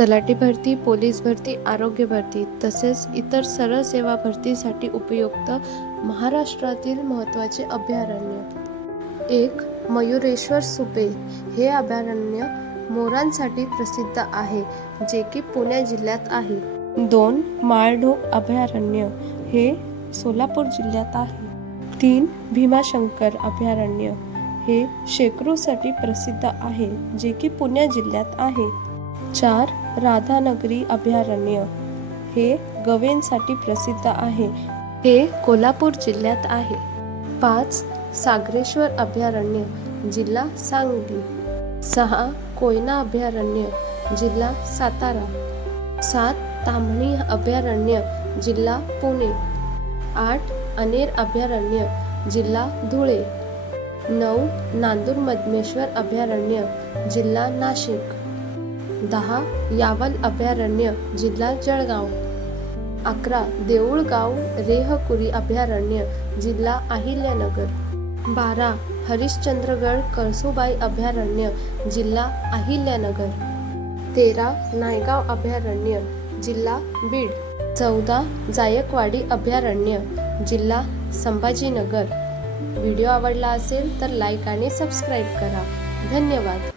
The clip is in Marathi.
तलाठी भरती पोलीस भरती आरोग्य भरती तसेच इतर सरळ सेवा भरतीसाठी उपयुक्त महाराष्ट्रातील महत्त्वाचे अभयारण्य. एक मयुरेश्वर सुपे हे अभयारण्य मोरांसाठी प्रसिद्ध आहे जे की पुणे जिल्ह्यात आहे. दोन माळढोक अभयारण्य हे सोलापूर जिल्ह्यात आहे. तीन भीमाशंकर अभयारण्य हे शेकरूसाठी प्रसिद्ध आहे जे की पुणे जिल्ह्यात आहे. चार राधानगरी अभयारण्य. हे गवेंसाठी प्रसिद्ध आहे. हे कोल्हापूर जिल्ह्यात आहे. पाच सागरेश्वर अभयारण्य जिल्हा सांगली. सहा कोयना अभयारण्य जिल्हा सातारा. सात ताम्हणी अभयारण्य जिल्हा पुणे. आठ अनेर अभयारण्य जिल्हा धुळे. नऊ नांदूर मधमेश्वर अभयारण्य जिल्हा नाशिक. दहा यावल अभयारण्य जिल्हा जळगाव. अकरा देऊळगाव रेहकुरी अभयारण्य जिल्हा अहिल्यानगर. बारा हरिश्चंद्रगड कळसुबाई अभयारण्य जिल्हा अहिल्यानगर. तेरा नायगाव अभयारण्य जिल्हा बीड. चौदा जायकवाडी अभयारण्य जिल्हा संभाजीनगर. व्हिडिओ आवडला असेल तर लाईक आणि सबस्क्राईब करा. धन्यवाद.